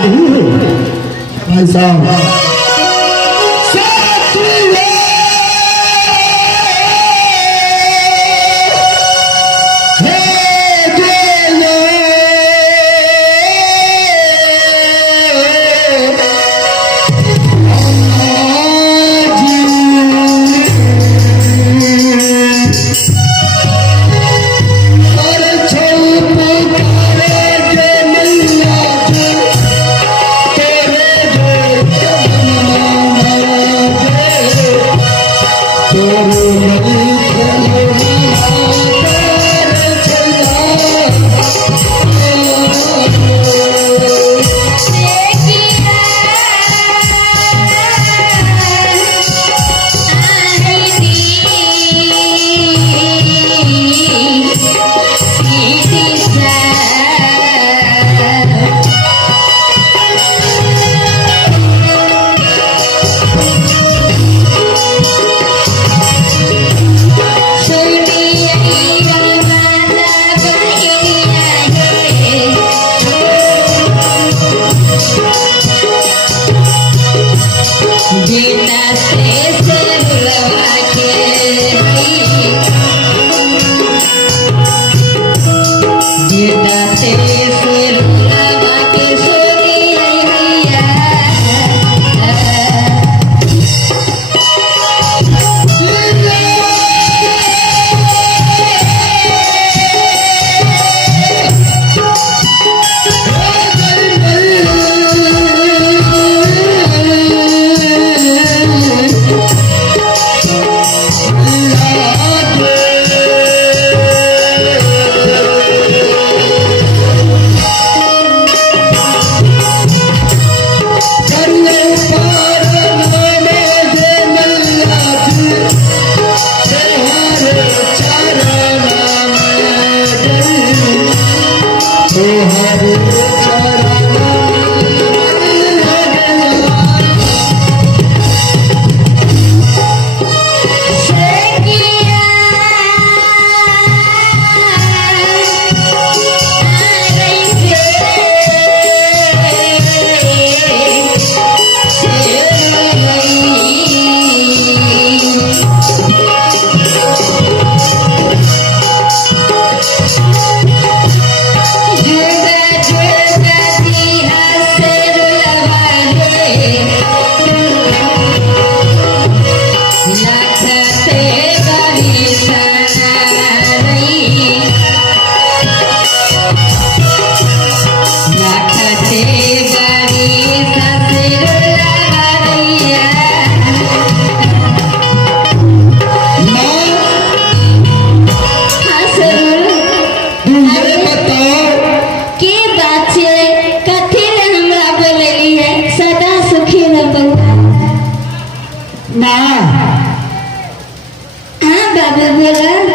नहीं है भाई साहब।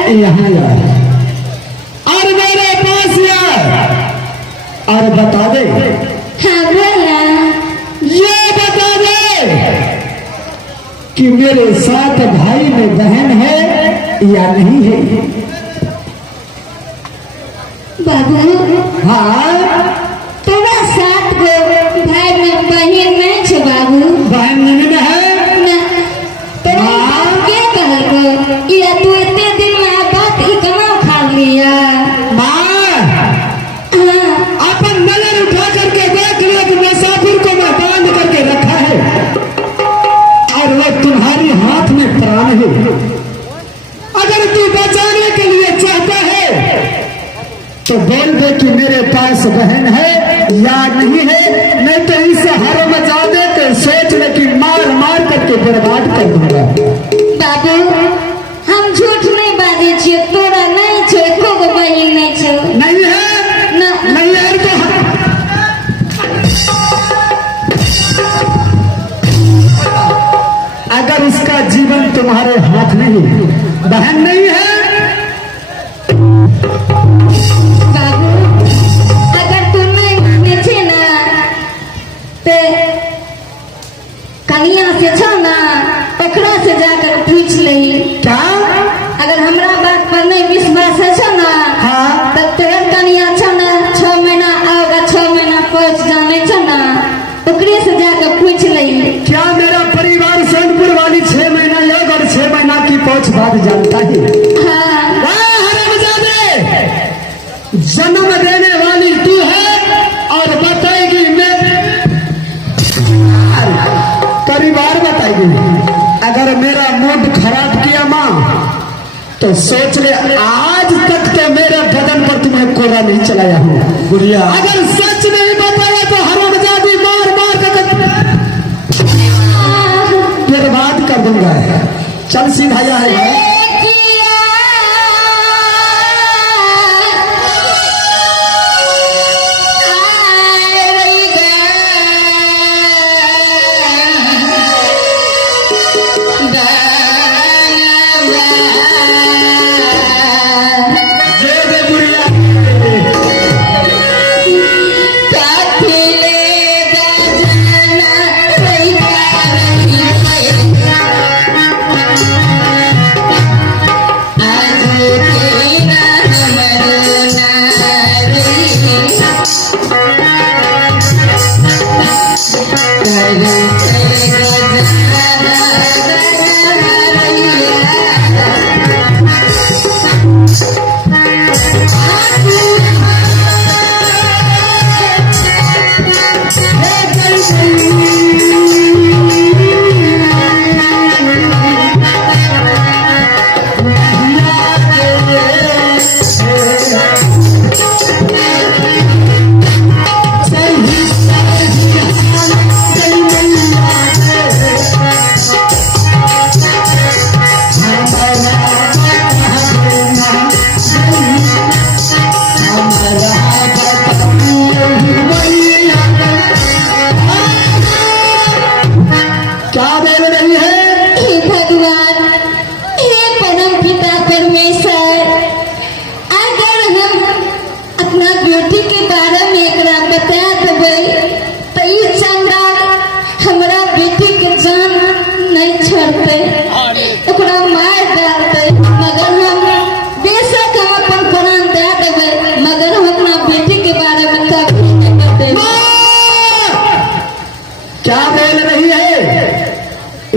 यहाँ और मेरे पास और बता दे। हाँ बोला। ये बता दे कि मेरे साथ भाई में बहन है या नहीं है। बाबू हाँ तेरा साथ गो भाई में बहन नहीं छे बाबू। बहन नहीं है ना तेरा क्या कहल को या तू इतने दिन में बात ही कमा खा लिया। अपन नजर उठा करके देख लो कि मुसाफिर को मैं बांध करके रखा है और वह तुम्हारी हाथ में प्राण है। अगर तू बचाने के लिए चाहता है तो बोल दे कि मेरे पास बहन है या नहीं है, नहीं तो इसे हर मचा दे तो सोच ले कि मार मार करके बर्बाद कर दूंगा। बाबू हम झूठ नहीं बाजे छिए, तोरा नहीं छे एको गो बहन नहीं छे। नहीं है ना नहीं है तो अगर उसका जीवन तुम्हारे हाथ नहीं, बहन नहीं है। बाबू अगर तू नहीं माने छे ना ते कनिया से छो ना ओकरा से जाकर पूछ लही। क्या अगर हमरा बात पर नहीं विश्वास है छो ना हाँ तो तेरे कनिया छो ना 6 महीना आओगा 6 महीना पहुंच जाने छो ना ओकरे से जाकर पूछ ली। क्या मेरा परिवार सोनपुर वाली 6 महीना योग और 6 महीना की पहुंच बात जानता है? हाँ जन्म देने वाली तू है और बताएगी मैं परिवार बताएगी। अगर मेरा मूड खराब किया माँ तो सोच ले, आज तक तो मेरे बदन पर तुम्हें कोरा नहीं चलाया हूँ गुड़िया। अगर सच नहीं बताया तो हरामजादी मार मार कर बर्बाद कर दूंगा। चल सीधा यहाँ है।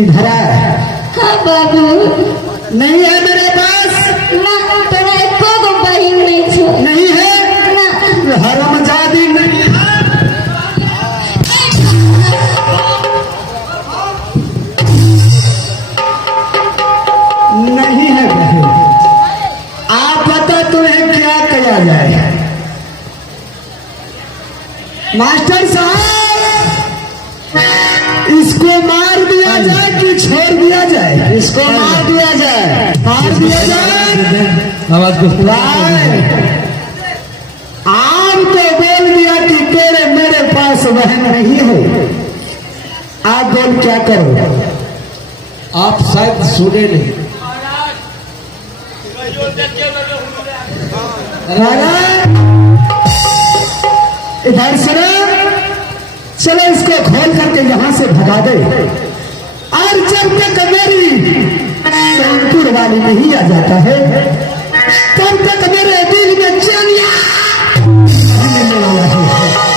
इधर हाँ बाबू नहीं है मेरे पास ना, तेरा एको गो बहिन नहीं छो। नहीं है ना, हरामजादी नहीं है। नहीं है बहन। आप पता तुम्हें क्या किया जाए? मास्टर साहब इसको मार दिया जाए कि छोड़ दिया जाए? इसको मार दिया जाए। मार दिया जाए। आवाज आप तो बोल दिया कि तेरे मेरे पास बहन नहीं है। आप बोल क्या करो? आप शायद सुने नहीं। इधर सुनो, चलो इसको खोल करके यहां से भगा दे। और जब तक मेरी सोनपुर वाली नहीं आ जाता है तब तक मेरे दिल में चलिया मिलने वाला है।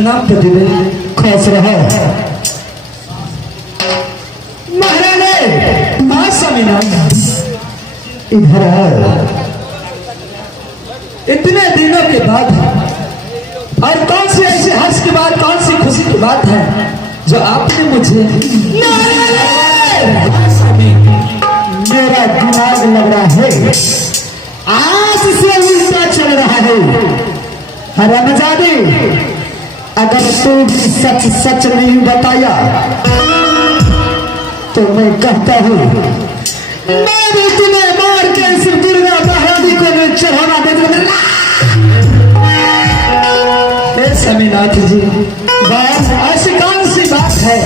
प्रणाम पतिदेव। खुश रहो महारानी। मां स्वामीनाथ इधर आओ। इतने दिनों के बाद और कौन सी ऐसी हर्ष की बात, कौन सी खुशी की बात है जो आपने मुझे। मेरा दिमाग लग रहा है आज से उल्टा चल रहा है। हरामजादी, अगर तू भी सच सच नहीं बताया तो मैं कहता हूँ मैं भी तुम्हें मार के इस दुर्गा महारानी को मैं चढ़ाना दे दूंगा। स्वामीनाथ जी, बस ऐसी कौन सी बात है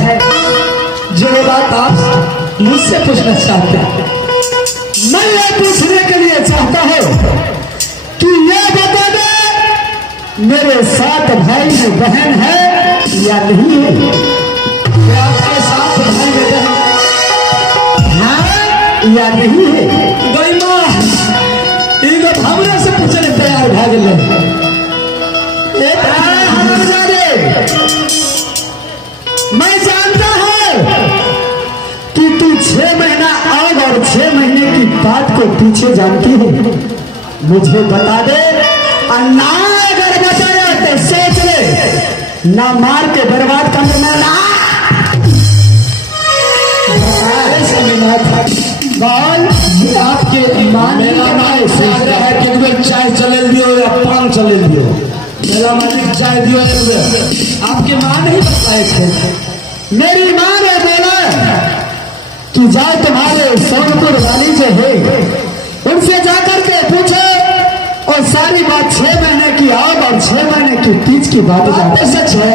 जो ये बात आप मुझसे पूछना चाहते हैं? मैं ये पूछने के लिए चाहता हूँ कि ये बता दे मेरे साथ भाई में बहन है या नहीं है? क्या आपके साथ भाई में बहन है या नहीं है? गई माँ इनको हमरे से पूछने तैयार भाग ले। मैं जानता हूं कि तू 6 महीना आग और 6 महीने की बात को पीछे जानती है। मुझे बता दे, और ना अगर बताया तो सोच ले, ना मार के बर्बाद कर देना। ना आपके ईमान है कि चाय चले दियो या पान चले दियो, मेरा मालिक चाय दियो। आपके माँ नहीं बताए थे। मेरी माँ ने बोला कि जाओ तुम्हारे सोनपुर वाली जो है उनसे जाकर के पूछो, और सारी बात 6 महीने की आग और 6 महीने की तीज की बात तो सच है।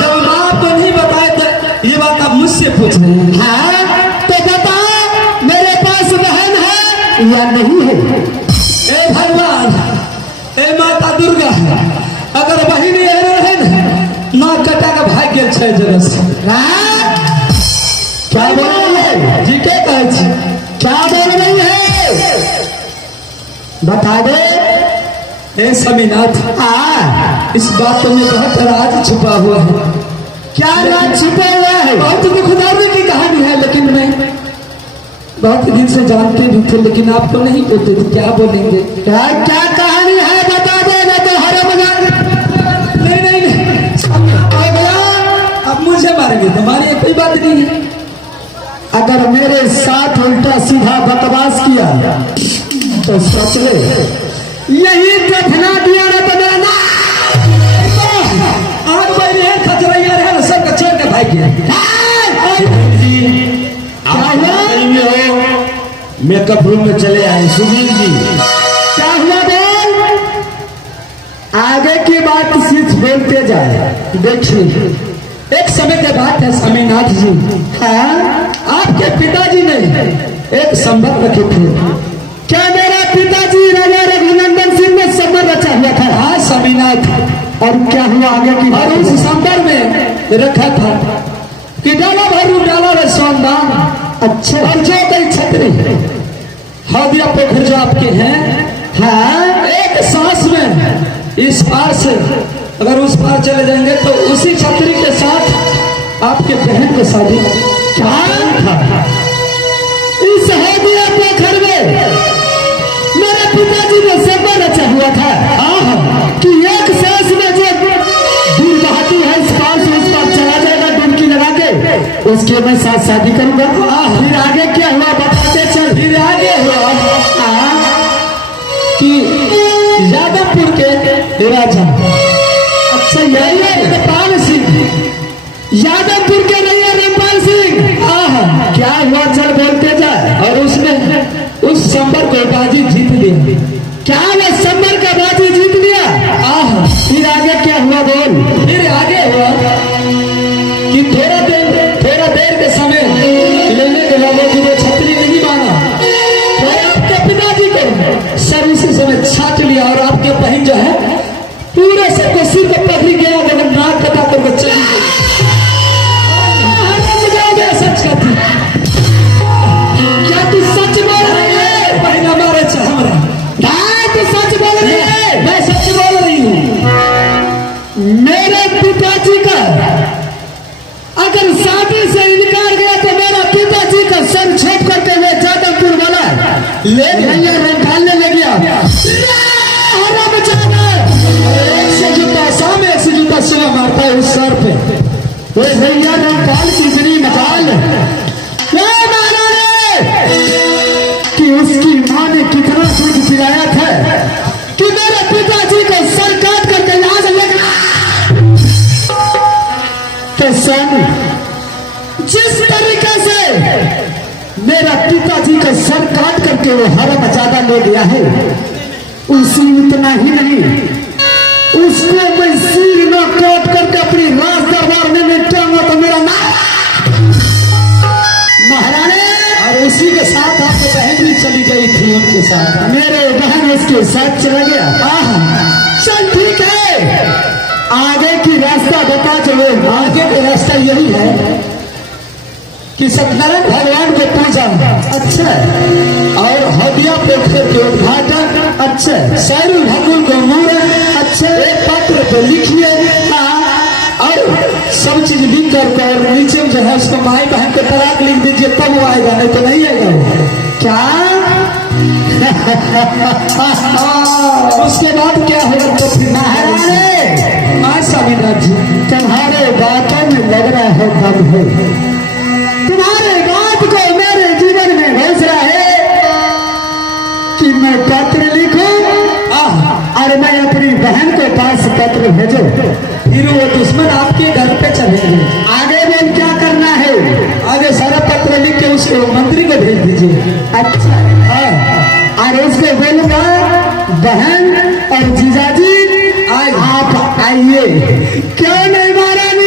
जब माँ आपको नहीं बताए तो ये बात आप मुझसे पूछ रहे हैं। हाँ तो बताओ मेरे पास बहन है या नहीं है? ए भगवान, ए माता दुर्गा, अगर बहन है ना कटा का भाग गया 6 जगह से। क्या बोल रही है जी? क्या क्या बोल रही है बता दे। ए स्वामीनाथ, इस बात में बहुत राज छुपा हुआ है। क्या राज छुपा हुआ है? बहुत दुखदाई की कहानी है, लेकिन मैं बहुत दिन से जानते भी थे, लेकिन आपको नहीं बोलते थे। क्या बोलेंगे? क्या क्या कहानी है बता दे। मैं तो हरा मजाक नहीं अब मुझे मारेंगे, तुम्हारी कोई बात नहीं है। अगर मेरे साथ उल्टा सीधा बकवास किया तो सोच ले, यही दफना दिया ना तो मेरा ना आग बनी है, खचरैया रहे ना सब कचर के भाई के। मेकअप रूम में चले आए सुनील जी। क्या हुआ बोल? आगे की बात सिर्फ बोलते जाए। देखिए, एक समय की बात है स्वामीनाथ जी। हाँ, आपके पिताजी ने एक संबंध रखे थे। क्या मेरा पिताजी राजा रघुनंदन सिंह ने संबंध रचा हुआ था? हाँ स्वामीनाथ। और क्या हुआ आगे की बात? उस संबंध में रखा था कि डाला भरू डाला रे सोनदान। अच्छा, और जो कई छतरी हौदिया पोखर जो आपके हैं, हाँ, एक सांस में इस पार से अगर उस पार चले जाएंगे तो उसी छतरी के साथ आपके बहन की शादी। क्या था इस हौदिया पोखर में? मेरे पिताजी ने संबंध रचा हुआ था। हाँ, कि एक सांस में जो दूर बहाती है इस पार से उस पार चला जाएगा डुबकी लगा के, उसके मैं साथ शादी करूंगा। फिर आगे क्या हुआ बताते चल। फिर आगे हुआ कि यादवपुर के राजा, अच्छा यही रामपाल सिंह, यादवपुर के रैया रामपाल सिंह। क्या हुआ चल बोलते जाए। और उसने उस संबर को बाजी जीत लिया। क्या वो संबर का बाजी जीत लिया? फिर आगे क्या हुआ बोल। फिर आगे हुआ कि थोड़ा देर के समय लेने के वालों की वो छतरी नहीं माना, तो आपके पिताजी को सर उसी समय छाट लिया और आपके बहन जो है पूरे से को सिर को पकड़ी गया, अगर नाक कटा कर वो चली गई। सच कहती, क्या तू सच बोल रही है? बहना मारे हमारा। तू सच बोल रही है? मैं सच बोल रही हूँ। मेरे पिता ले भैया रंगालने ले गया। एक से जूता सामने, एक से जूता सुबह मारता है उस सर पे। वो भैया रंगाल की इतनी मचाल कि उसकी माँ ने कितना दूध पिलाया था कि मेरे पिताजी को सर काट करके यहां से लेकर तो सुन, जिस तरीके से मेरा पिताजी का सर काट करके वो हरामजादा ले गया है, उसी इतना ही नहीं, उसको मैं सिर न काट करके अपनी राज दरबार में निपटाऊंगा तो मेरा महारानी। और उसी के साथ आपकी बहन भी चली गई थी, उनके साथ मेरे बहन उसके साथ चला गया। चल ठीक है, आगे की रास्ता बता चलो। आगे का रास्ता यही है कि सत्यनारायण भगवान को पूजा, अच्छा, और हदिया पोखर के उद्घाटन, अच्छा, शायरी ठाकुर को मूर्त, अच्छा, एक पत्र पे लिखिए, और सब चीज लिख करके और नीचे जो है उसको भाई बहन को तलाक लिख दीजिए, तब वो आएगा, नहीं तो नहीं आएगा वो। क्या उसके बाद क्या होगा तो फिर स्वामीनाथ जी, तुम्हारे बातों में लग रहा है दम है, तुम्हारे बात को मेरे जीवन में भेज रहा है कि मैं पत्र लिखूं और मैं अपनी बहन के पास पत्र भेजो, फिर वो दुश्मन आपके घर पे चलेंगे। आगे में क्या करना है? आगे सारा पत्र लिख के उसको मंत्री को भेज दीजिए। अच्छा, और उसको बोलूंगा बहन और जीजाजी आप आइए, क्यों नहीं महारानी?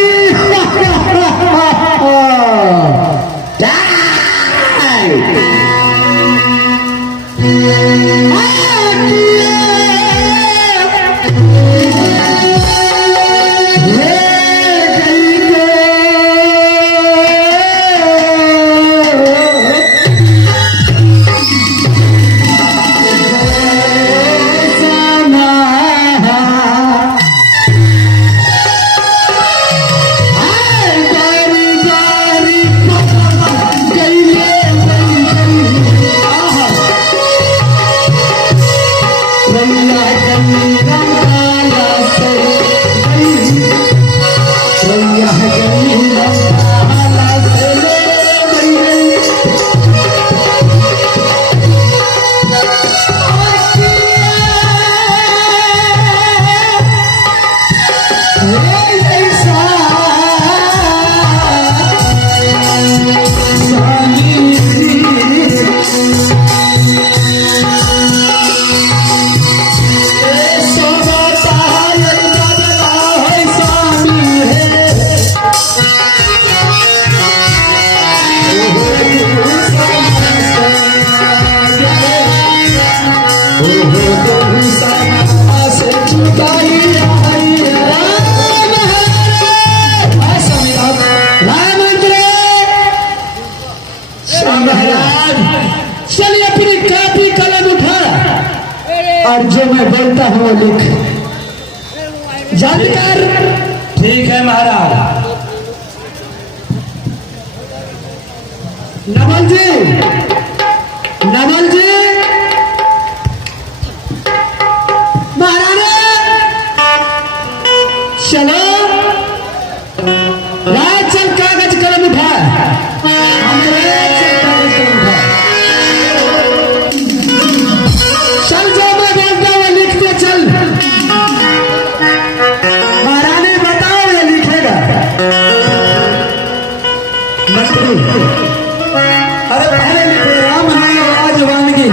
चलिए अपनी कापी कलम उठा और जो मैं बोलता हूँ वो लिख। जानकार ठीक है महाराज। नवल जी, नवल जी, महाराज चलो, राज चल कागज कलम उठा, चल जो मैं बोलता हूँ लिखते चल। महारानी बताओ ये लिखेगा मंत्री? अरे पहले लिखे राम नाम राजवानगी।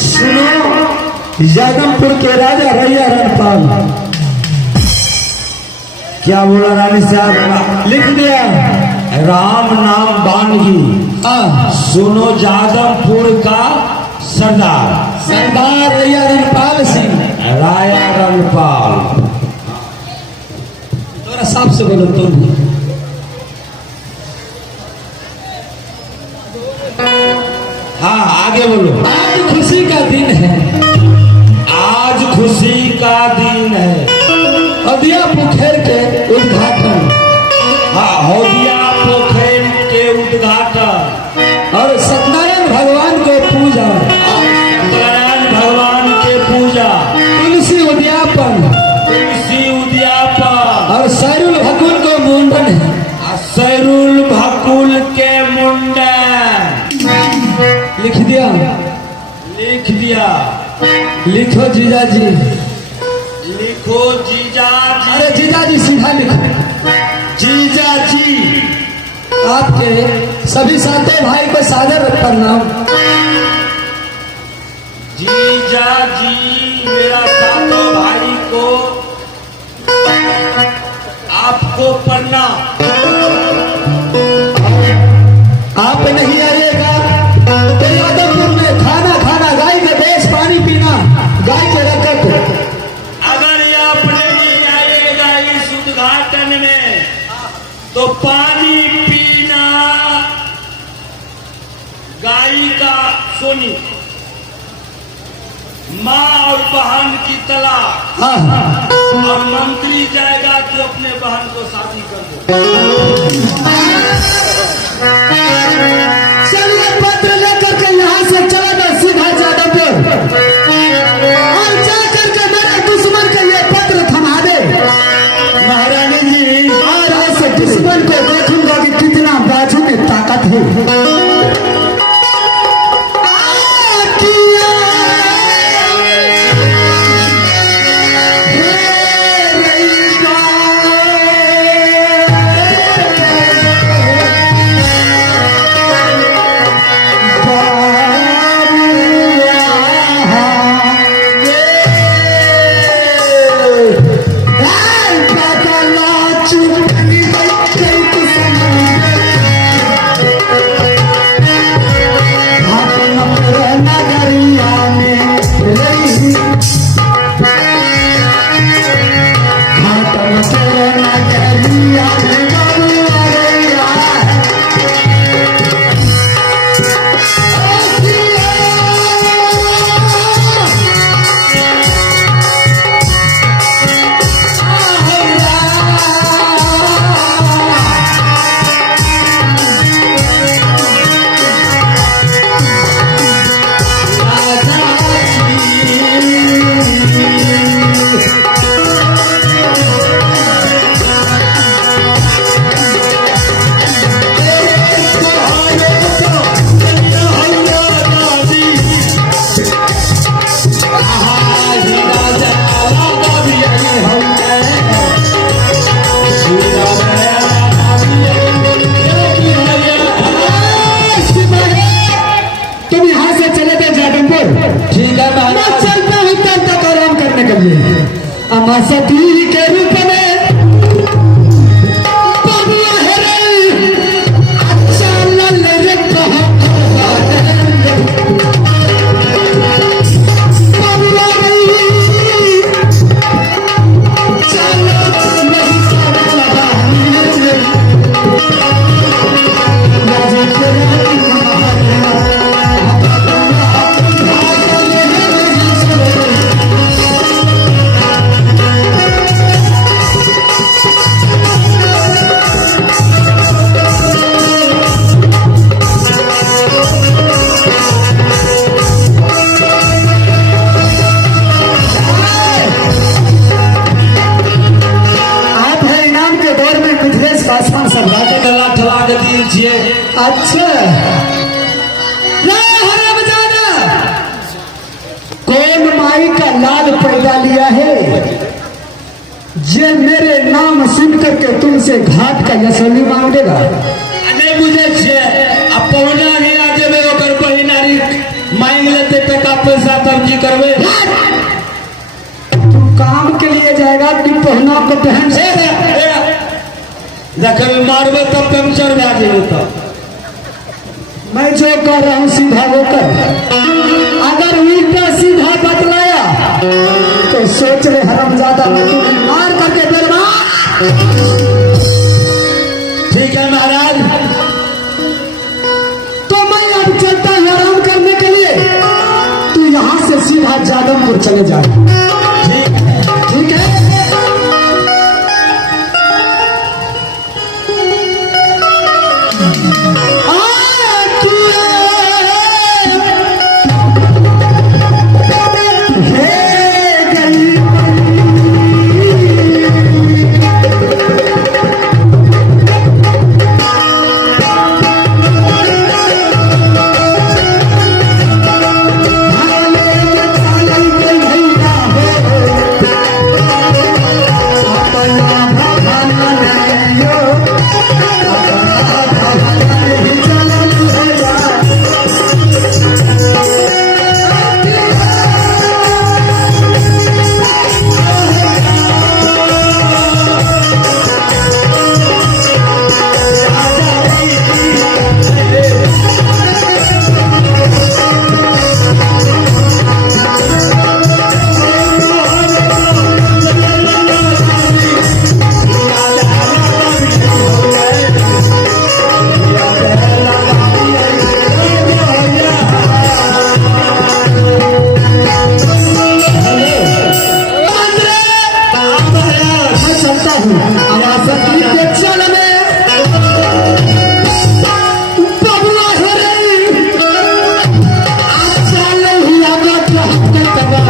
सुनो, यादवपुर के राजा रैया रणपाल। क्या बोला रानी साहब? लिख दिया राम नाम बानगी। सुनो, जादवपुर का सरदार सरदार रैया रणपाल सिंह। राया रणपाल। थोड़ा साफ से बोलो तुम। हाँ आगे बोलो। आज खुशी का दिन है, आज खुशी का दिन है। हदिया पोखर के उद्घाटन। हाँ, हदिया पोखर के उद्घाटन और सत्यनारायण भगवान को पूजा लिखो जीजा जी। लिखो जीजा जी। अरे जीजा जी सीधा लिखो। जीजा जी। आपके सभी सातों भाई को सादर प्रणाम। जीजा जी मेरा सातों भाई को आपको प्रणाम। आप नहीं आइएगा तो यादवपुर में खाना खाना, गाय का देश पानी पीना, गाय के रखत। अगर आप नहीं आइएगा इस उद्घाटन में तो पानी पीना, गाय का सोनी, माँ और बहन की तलाक, हाँ हाँ। और मंत्री जाएगा तो अपने बहन को शादी कर दो। चलिए पत्र लेकर के यहाँ से चला गया सीधा जादवपुर, और जाकर के मेरे दुश्मन के ये पत्र थमा दे। महारानी जी, और ऐसे दुश्मन को देखूंगा कि कितना बाजू में ताकत है। अमासती के रूप में बबुआ है रे, अच्छा लल रे कहा बबुआ रे, चलो नहीं सब लगा दीजिए। अच्छा हरामजादा, कौन माई का लाल पैदा लिया है जे मेरे नाम सुन करके तुमसे घाट का यसली मांगेगा? नहीं बुझे छे, अब पहुंचा ही आजे में ओकर बहिनारी मांग लेते पे का पैसा तब जी करवे। तुम काम के लिए जाएगा कि पहना को बहन से जब मारवे तब पंचर भा जेबे। तो मैं जो कर रहा हूँ सीधा वो कर, अगर उल्टा सीधा बतलाया तो सोच रहे हरामजादा मैं तुम्हें मार करके बर्बाद। ठीक है महाराज, तो मैं अब चलता हूँ आराम करने के लिए, तू यहाँ से सीधा जादवपुर चले जा। ठीक है। चलता हूँ आसक्ति के चल में बबुआ हो रही आज चल ही आगा के हत्या करवा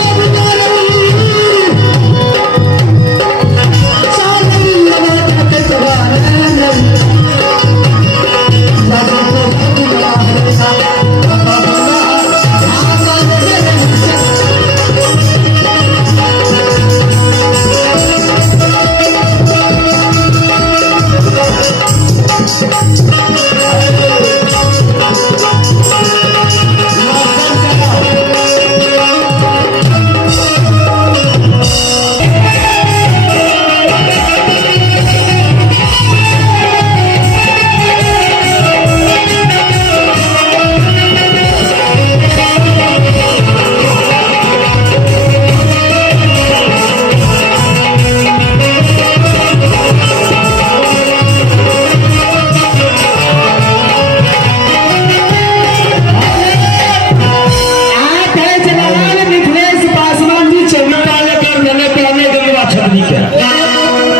बबुआ रही चल ही आगा के करवा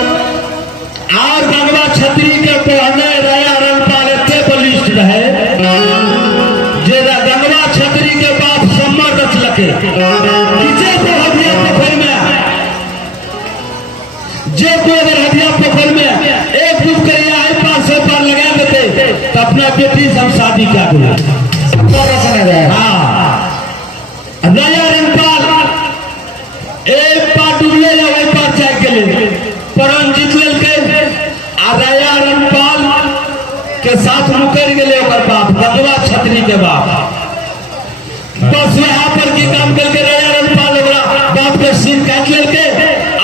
और गंगवा छतरी के पहने राया रणपाल एते बलिष्ठ रहे जे गंगवा छतरी के बाप सम्मत रचलके जे को हदिया पोखर में जे को अगर हदिया पोखर में एक डूब करिया है 500 पार लगा देते तो अपना बेटी से हम शादी क्या करें। हाँ राया रणपाल एक पार डूबले या वही पार जाए के लिए परम जीत लेके आ राया रणपाल के साथ मुकर गए ओकर बाप गंगवा छतरी के बाप बस यहाँ पर की काम करके राया रणपाल ओकरा बाप के सिर काट लेके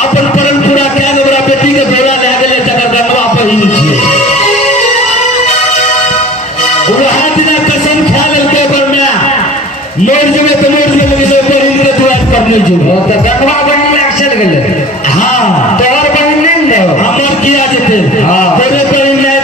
अपन परम पूरा क्या ओकरा बेटी के झोला ले गए जगह गंगवा पहिन छिए वह दिन कसम खा लेके ओकर में मोर जमे तो मोर जमे लगे पर इंद्र द्वार पर नहीं जुड़ो तो गंगवा बनी में चल गए। हाँ तोहर बहिन नहीं ले हमर किया जेते तेरे बहिन ले